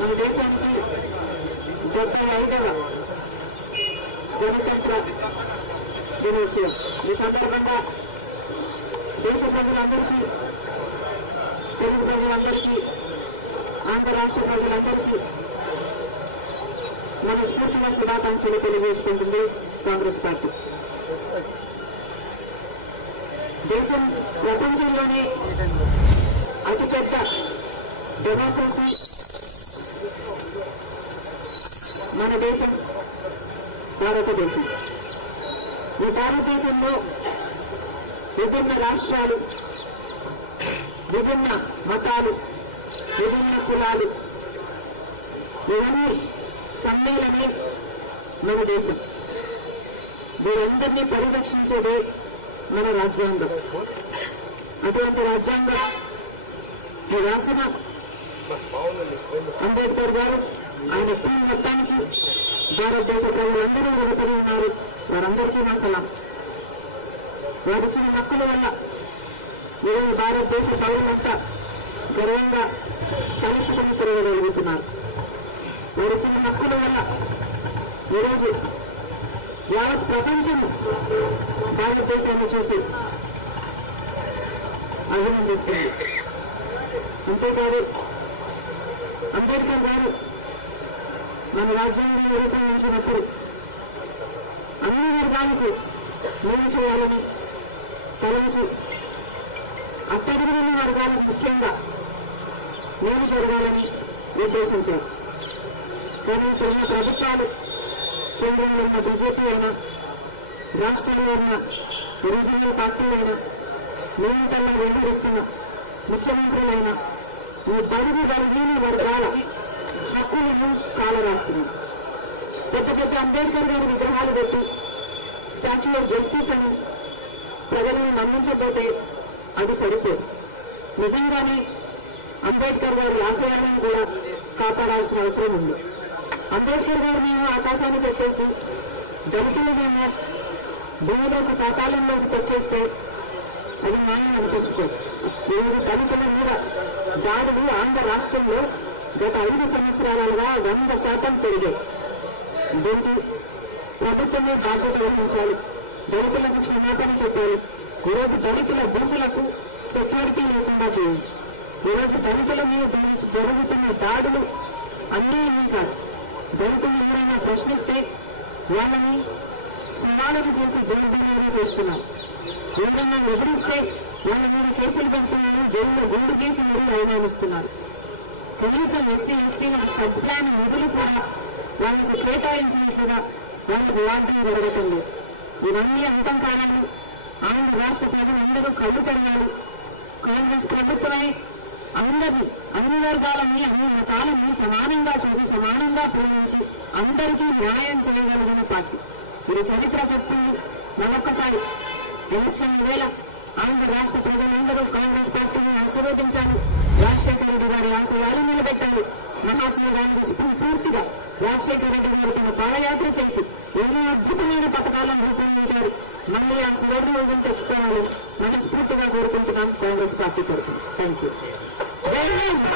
మన దేశానికి 75వ గణతంత్ర దినోత్సవం. ఈ సందర్భంగా దేశ ప్రజలందరికీ, తెలుగు ప్రజలందరికీ, ఆంధ్ర రాష్ట్ర ప్రజలందరికీ మన స్ఫూర్తిగా శుభాకాంక్షలు తెలియజేసుకుంటుంది కాంగ్రెస్ పార్టీ. దేశం ప్రపంచంలోనే అతిపెద్ద డెమోక్రసీ మన దేశం భారతదేశం. ఈ భారతదేశంలో విభిన్న రాష్ట్రాలు, విభిన్న మతాలు, విభిన్న కులాలు ఇవన్నీ సమ్మేళనే మన దేశం. వీరందరినీ పరిరక్షించేదే మన రాజ్యాంగం. అటువంటి రాజ్యాంగం రాసిన అంబేద్కర్ గారు, ఆయన టీం మొత్తానికి భారతదేశ ప్రజలందరూ రుణపడి ఉన్నారు. వారందరికీ నా సలాం. వారిచ్చిన హక్కుల వల్ల ఈరోజు భారతదేశ పౌరులంతా గర్వంగా తలెత్తుకుని తిరగగలుగుతున్నారు. వారిచ్చిన హక్కుల వల్ల ఈరోజు యావత్ ప్రపంచం భారతదేశాన్ని చూసి అభినందిస్తుంది. అంతేకాదు, అంబేద్కర్ గారు మన రాజ్యాంగం రూపొందించినప్పుడు అన్ని వర్గాలకు మేలు చేయాలని తలంచి అట్టడుగున్న వర్గాలకు ముఖ్యంగా మేలు జరగాలని నిర్దేశించారు. కానీ కొన్ని ప్రభుత్వాలు, కేంద్రంలో ఉన్న బీజేపీ అయినా, రాష్ట్రంలో ఉన్న రీజనల్ పార్టీలైనా, నిరంతరంగా వెంబడిస్తున్న ముఖ్యమంత్రులైనా ఈ బడుగు బలహీన వర్గాల హక్కులను కాలరాస్తున్నారు. పెద్ద పెద్ద అంబేద్కర్ గారి విగ్రహాలు పెట్టి స్టాచ్యూ ఆఫ్ జస్టిస్ అని ప్రజలను నమ్మించకపోతే అది సరిపోదు. నిజంగానే అంబేద్కర్ గారి ఆశయాలను కూడా కాపాడాల్సిన అవసరం ఉంది. అంబేద్కర్ గారు మేము ఆకాశాన్ని పెట్టేసి దళితులు మేము భూమిలోకి పాతాళంలోకి తొక్కేస్తే అది న్యాయం అనిపించుకోదు. ఈరోజు దళితుల మీద దాడులు ఆంధ్ర రాష్ట్రంలో గత 5 సంవత్సరాలుగా 100% పెరిగాయి. దీనికి ప్రభుత్వమే బాధ్యత వహించాలి. దళితులకు క్షమాపణ చెప్పాలి. ఈరోజు దళితుల భూములకు సెక్యూరిటీ లేకుండా చేయండి. ఈరోజు దళితుల మీద జరుగుతున్న దాడులు అన్నీ కాదు. దళితులు ఎవరైనా ప్రశ్నిస్తే వాళ్ళని సవాళ్ళను చేసి దౌర్జన్యాలు చేస్తున్నారు. ఎవరైనా ఎదిరిస్తే వాళ్ళ మీద కేసులు పెడుతున్నారు, జైల్లో గుండు కేసు మరీ అవమానిస్తున్నారు. కనీసం ఎస్సీ ఎస్టీల సబ్ ప్లాన్ నిధులు కూడా వాళ్ళకు కేటాయించినట్టుగా వాళ్ళకు వాడడం జరగటం లేదు. ఇవన్నీ అంతం కాలని ఆంధ్ర రాష్ట్ర ప్రజలందరూ కళ్ళు తెరవాలి. కాంగ్రెస్ ప్రభుత్వమే అందరినీ, అన్ని వర్గాలని, అన్ని మతాలని సమానంగా చూసి సమానంగా ప్రేమించి అందరికీ న్యాయం చేయగలిగిన పార్టీ. ఇది చరిత్ర చెప్తుంది. మరొక్కసారి ఎలక్షన్ వేళ ఆంధ్ర రాష్ట్ర ప్రజలందరూ కాంగ్రెస్ పార్టీని ఆశీర్వదించారు. రాజశేఖర రెడ్డి గారి ఆశయాలు నిలబెట్టారు. మహాత్మా గాంధీ పూర్తిగా రాజశేఖర రెడ్డి గారి తన పాదయాత్ర చేసి ఎన్నో అద్భుతమైన పథకాలను రూపొందించారు. మళ్ళీ ఆ స్వర్ణయుగం తెచ్చుకోవాలని మనస్ఫూర్తిగా కోరుకుంటున్నాం. కాంగ్రెస్ పార్టీ తరఫున థ్యాంక్ యూ. జై హింద్.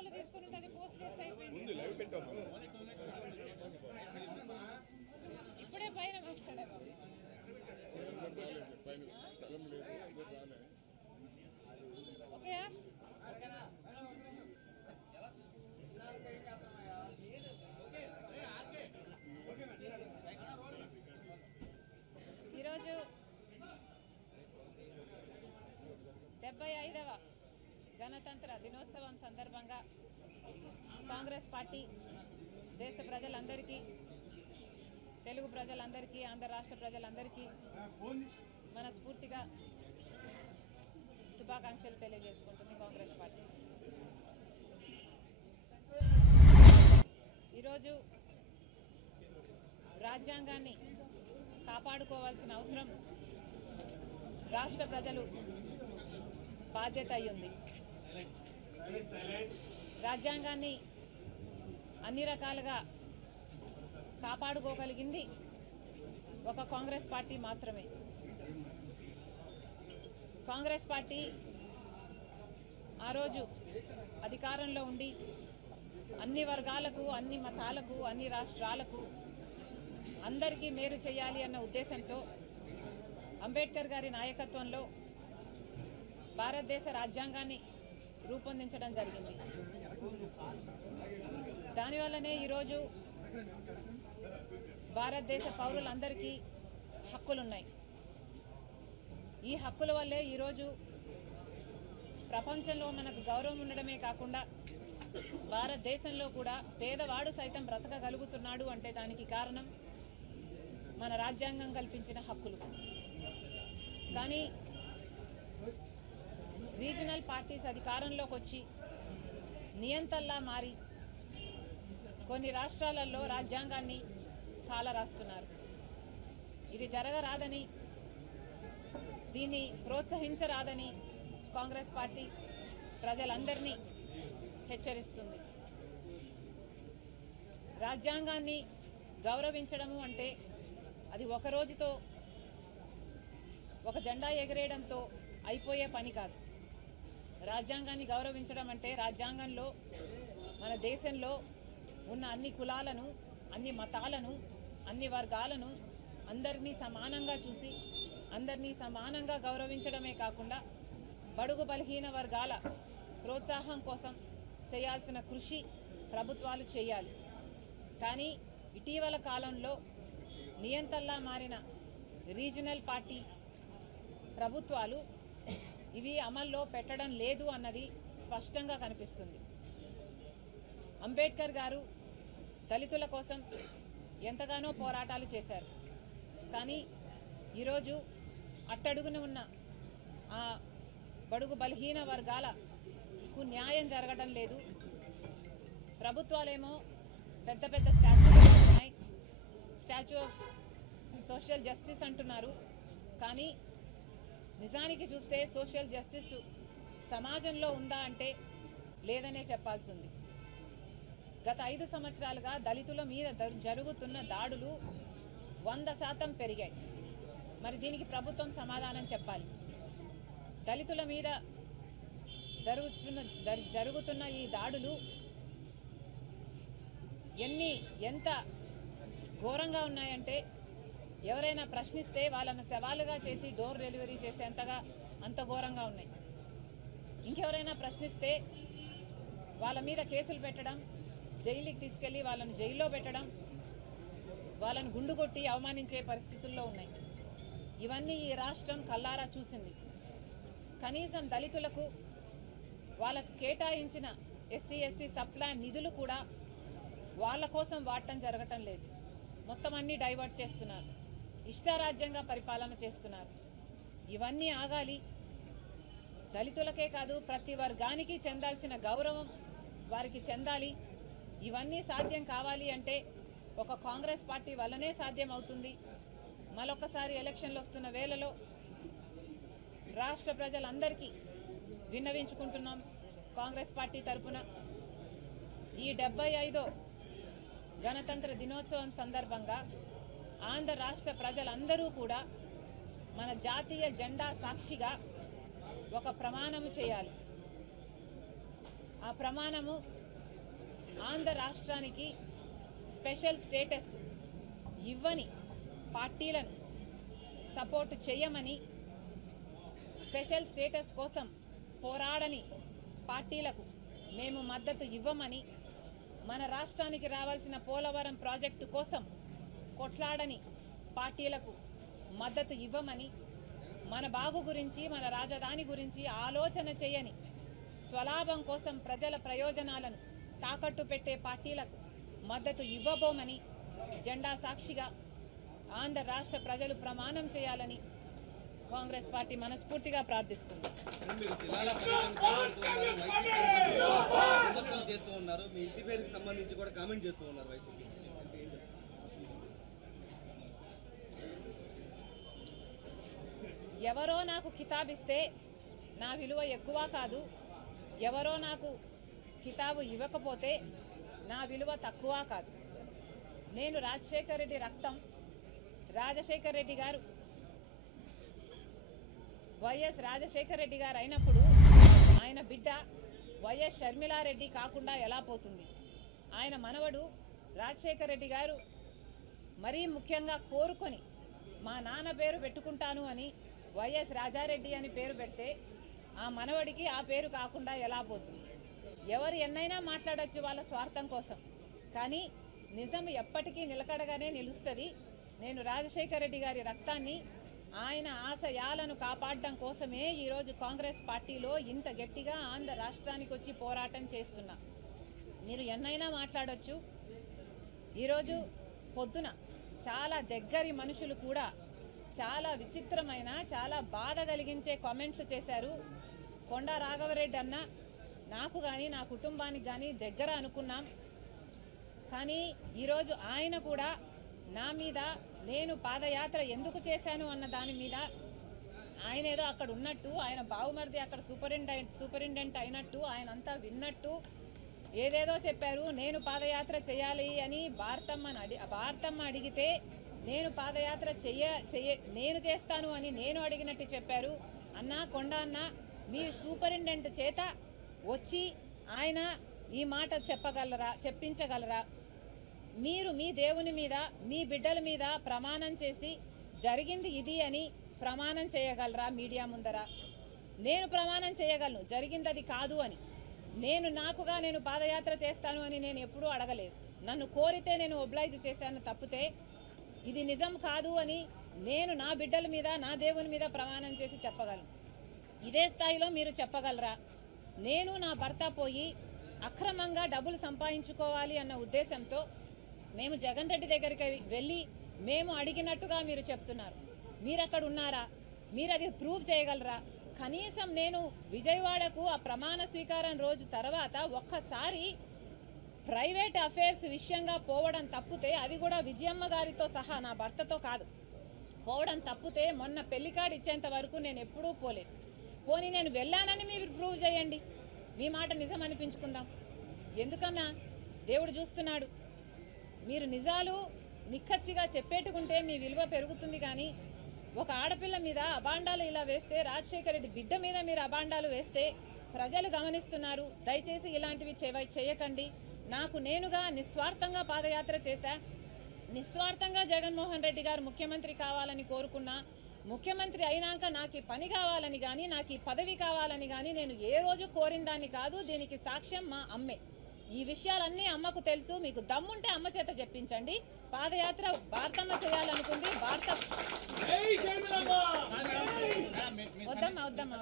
సెలవులు తీసుకుని ఉంటుంది పోస్ట్ చేస్తే అయిపోయింది. ఇప్పుడే పైన మాట్లాడారు. ఓకే ఈరోజు 75వ గణతంత్ర దినోత్సవం సందర్భంగా కాంగ్రెస్ పార్టీ దేశ ప్రజలందరికీ, తెలుగు ప్రజలందరికీ, ఆంధ్ర రాష్ట్ర ప్రజలందరికీ మనస్ఫూర్తిగా శుభాకాంక్షలు తెలియజేసుకుంటుంది కాంగ్రెస్ పార్టీ. ఈరోజు రాజ్యాంగాన్ని కాపాడుకోవాల్సిన అవసరం రాష్ట్ర ప్రజలు బాధ్యత అయ్యింది. రాజ్యాంగాన్ని అన్ని రకాలుగా కాపాడుకోగలిగింది ఒక కాంగ్రెస్ పార్టీ మాత్రమే. కాంగ్రెస్ పార్టీ ఆ రోజు అధికారంలో ఉండి అన్ని వర్గాలకు, అన్ని మతాలకు, అన్ని రాష్ట్రాలకు అందరికీ మేలు చేయాలి అన్న ఉద్దేశంతో అంబేద్కర్ గారి నాయకత్వంలో భారతదేశ రాజ్యాంగాన్ని రూపొందించడం జరిగింది. దానివల్లనే ఈరోజు భారతదేశ పౌరులందరికీ హక్కులున్నాయి. ఈ హక్కుల వల్లే ఈరోజు ప్రపంచంలో మనకు గౌరవం ఉండడమే కాకుండా భారతదేశంలో కూడా పేదవాడు సైతం బ్రతకగలుగుతున్నాడు అంటే దానికి కారణం మన రాజ్యాంగం కల్పించిన హక్కులు. కానీ రీజనల్ పార్టీస్ అధికారంలోకి వచ్చి నియంతల్లా మారి కొన్ని రాష్ట్రాలలో రాజ్యాంగాన్ని కాలరాస్తున్నారు. ఇది జరగరాదని, దీన్ని ప్రోత్సహించరాదని కాంగ్రెస్ పార్టీ ప్రజలందరినీ హెచ్చరిస్తుంది. రాజ్యాంగాన్ని గౌరవించడము అంటే అది ఒక రోజుతో, ఒక జెండా ఎగరేయడంతో అయిపోయే పని కాదు. రాజ్యాంగాన్ని గౌరవించడం అంటే రాజ్యాంగంలో మన దేశంలో ఉన్న అన్ని కులాలను, అన్ని మతాలను, అన్ని వర్గాలను అందరినీ సమానంగా చూసి అందరినీ సమానంగా గౌరవించడమే కాకుండా బడుగు బలహీన వర్గాల ప్రోత్సాహం కోసం చేయాల్సిన కృషి ప్రభుత్వాలు చేయాలి. కానీ ఇటీవల కాలంలో నియంతల్లా మారిన రీజనల్ పార్టీ ప్రభుత్వాలు ఇవి అమల్లో పెట్టడం లేదు అన్నది స్పష్టంగా కనిపిస్తుంది. అంబేద్కర్ గారు దళితుల కోసం ఎంతగానో పోరాటాలు చేశారు. కానీ ఈరోజు అట్టడుగున ఉన్న ఆ బడుగు బలహీన వర్గాలకు న్యాయం జరగడం లేదు. ప్రభుత్వాలేమో పెద్ద పెద్ద స్టాచ్యూలు ఉన్నాయి, స్టాచ్యూ ఆఫ్ సోషల్ జస్టిస్ అంటున్నారు. కానీ నిజానికి చూస్తే సోషల్ జస్టిస్ సమాజంలో ఉందా అంటే లేదనే చెప్పాల్సి ఉంది. గత 5 సంవత్సరాలుగా దళితుల మీద జరుగుతున్న దాడులు 100% పెరిగాయి. మరి దీనికి ప్రభుత్వం సమాధానం చెప్పాలి. దళితుల మీద జరుగుతున్న ఈ దాడులు ఎంత ఘోరంగా ఉన్నాయంటే ఎవరైనా ప్రశ్నిస్తే వాళ్ళను సవాలుగా చేసి డోర్ డెలివరీ చేసేంతగా అంత ఘోరంగా ఉన్నాయి. ఇంకెవరైనా ప్రశ్నిస్తే వాళ్ళ మీద కేసులు పెట్టడం, జైలుకి తీసుకెళ్లి వాళ్ళని జైల్లో పెట్టడం, వాళ్ళని గుండు కొట్టి అవమానించే పరిస్థితుల్లో ఉన్నాయి. ఇవన్నీ ఈ రాష్ట్రం కల్లారా చూసింది. కనీసం దళితులకు వాళ్ళకు కేటాయించిన ఎస్సీ ఎస్టీ సప్లాన్ నిధులు కూడా వాళ్ళ కోసం వాడటం జరగటం లేదు. మొత్తం అన్నీ డైవర్ట్ చేస్తున్నారు, ఇష్టారాజ్యంగా పరిపాలన చేస్తున్నారు. ఇవన్నీ ఆగాలి. దళితులకే కాదు ప్రతి వర్గానికి చెందాల్సిన గౌరవం వారికి చెందాలి. ఇవన్నీ సాధ్యం కావాలి అంటే ఒక కాంగ్రెస్ పార్టీ వల్లనే సాధ్యం అవుతుంది. మరొకసారి ఎలక్షన్లు వస్తున్న వేళలో రాష్ట్ర ప్రజలందరికీ విన్నవించుకుంటున్నాం. కాంగ్రెస్ పార్టీ తరఫున ఈ 75వ గణతంత్ర దినోత్సవం సందర్భంగా ఆంధ్ర రాష్ట్ర ప్రజలందరూ కూడా మన జాతీయ జెండా సాక్షిగా ఒక ప్రమాణం చేయాలి. ఆ ఆ ప్రమాణము ఆంధ్ర రాష్ట్రానికి స్పెషల్ స్టేటస్ ఇవ్వని పార్టీలను సపోర్టు చేయమని, స్పెషల్ స్టేటస్ కోసం పోరాడని పార్టీలకు మేము మద్దతు ఇవ్వమని, మన రాష్ట్రానికి రావాల్సిన పోలవరం ప్రాజెక్టు కోసం కొట్లాడని పార్టీలకు మద్దతు ఇవ్వమని, మన బాగు గురించి, మన రాజధాని గురించి ఆలోచన చేయని, స్వలాభం కోసం ప్రజల ప్రయోజనాలను తాకట్టు పెట్టే పార్టీలకు మద్దతు ఇవ్వబోమని జెండా సాక్షిగా ఆంధ్ర రాష్ట్ర ప్రజలు ప్రమాణం చేయాలని కాంగ్రెస్ పార్టీ మనస్ఫూర్తిగా ప్రార్థిస్తుంది. ఎవరో నాకు కితాబిస్తే నా విలువ ఎక్కువ కాదు, ఎవరో నాకు కితాబు ఇవ్వకపోతే నా విలువ తక్కువ కాదు. నేను రాజశేఖర రెడ్డి రక్తం. రాజశేఖర రెడ్డి గారు వైఎస్ రాజశేఖర రెడ్డి గారు అయినప్పుడు ఆయన బిడ్డ వైఎస్ షర్మిలారెడ్డి కాకుండా ఎలా పోతుంది? ఆయన మనవడు రాజశేఖర రెడ్డి గారు మరీ ముఖ్యంగా కోరుకొని మా నాన్న పేరు పెట్టుకుంటాను అని వైఎస్ రాజారెడ్డి అని పేరు పెడితే ఆ మనవడికి ఆ పేరు కాకుండా ఎలా పోతుంది? ఎవరు ఎన్నైనా మాట్లాడొచ్చు వాళ్ళ స్వార్థం కోసం, కానీ నిజం ఎప్పటికీ నిలకడగానే నిలుస్తుంది. నేను రాజశేఖర రెడ్డి గారి రక్తాన్ని, ఆయన ఆశయాలను కాపాడడం కోసమే ఈరోజు కాంగ్రెస్ పార్టీలో ఇంత గట్టిగా ఆంధ్ర రాష్ట్రానికి వచ్చి పోరాటం చేస్తున్నా. మీరు ఎన్నైనా మాట్లాడొచ్చు. ఈరోజు పొద్దున చాలా దగ్గరి మనుషులు కూడా చాలా విచిత్రమైన, చాలా బాధ కలిగించే కామెంట్లు చేశారు. కొండా రాఘవరెడ్డి అన్న నాకు కానీ నా కుటుంబానికి కానీ దగ్గర అనుకున్నాం, కానీ ఈరోజు ఆయన కూడా నా మీద నేను పాదయాత్ర ఎందుకు చేశాను అన్న దాని మీద ఆయన ఏదో అక్కడ ఉన్నట్టు, ఆయన బావుమరిది అక్కడ సూపరింటెండెంట్ అయినట్టు, ఆయన అంతా విన్నట్టు ఏదేదో చెప్పారు. నేను పాదయాత్ర చేయాలి అని భారతమ్మ అడిగితే నేను పాదయాత్ర నేను చేస్తాను అని నేను అడిగినట్టు చెప్పారు. అన్న కొండ అన్న, మీ సూపరింటెండెంట్ చేత వచ్చి ఆయన ఈ మాట చెప్పించగలరా? మీరు మీ దేవుని మీద, మీ బిడ్డల మీద ప్రమాణం చేసి జరిగింది ఇది అని ప్రమాణం చేయగలరా మీడియా ముందర? నేను ప్రమాణం చేయగలను జరిగింది అది కాదు అని. నేను పాదయాత్ర చేస్తాను అని నేను ఎప్పుడూ అడగలేదు. నన్ను కోరితే నేను ఒబ్లైజ్ చేశాను తప్పితే ఇది నిజం కాదు అని నేను నా బిడ్డల మీద, నా దేవుని మీద ప్రమాణం చేసి చెప్పగలను. ఇదే స్థాయిలో మీరు చెప్పగలరా? నేను నా భర్త పోయి అక్రమంగా డబ్బులు సంపాదించుకోవాలి అన్న ఉద్దేశంతో మేము జగన్ రెడ్డి దగ్గరికి వెళ్ళి మేము అడిగినట్టుగా మీరు చెప్తున్నారు. మీరు అక్కడ ఉన్నారా? మీరు అది ప్రూవ్ చేయగలరా? కనీసం నేను విజయవాడకు ఆ ప్రమాణ స్వీకారం రోజు తర్వాత ఒక్కసారి ప్రైవేట్ అఫైర్స్ విషయంగా పోవడం తప్పితే, అది కూడా విజయమ్మ గారితో సహా నా భర్తతో కాదు, పోవడం తప్పితే మొన్న పెళ్లి కార్డు ఇచ్చేంత వరకు నేను ఎప్పుడూ పోలేదు. పోనీ నేను వెళ్ళానని మీరు ప్రూవ్ చేయండి, మీ మాట నిజం అనిపించుకుందాం. ఎందుకన్నా దేవుడు చూస్తున్నాడు. మీరు నిజాలు నిక్కచ్చిగా చెప్పేట్టుకుంటే మీ విలువ పెరుగుతుంది. కానీ ఒక ఆడపిల్ల మీద అబాండాలు ఇలా వేస్తే, రాజశేఖర రెడ్డి బిడ్డ మీద మీరు అబాండాలు వేస్తే ప్రజలు గమనిస్తున్నారు. దయచేసి ఇలాంటివి చేయకండి. నాకు నేనుగా నిస్వార్థంగా పాదయాత్ర చేశా. నిస్వార్థంగా జగన్మోహన్ రెడ్డి గారు ముఖ్యమంత్రి కావాలని కోరుకున్నా. ముఖ్యమంత్రి అయినాక నాకు ఈ పని కావాలని కానీ, నాకు ఈ పదవి కావాలని కానీ నేను ఏ రోజు కోరిన దాన్ని కాదు. దీనికి సాక్ష్యం మా అమ్మే. ఈ విషయాలన్నీ అమ్మకు తెలుసు. మీకు దమ్ముంటే అమ్మ చేత చెప్పించండి. పాదయాత్ర భారతమ్మ చేయాలనుకుంది. వద్దమ్మా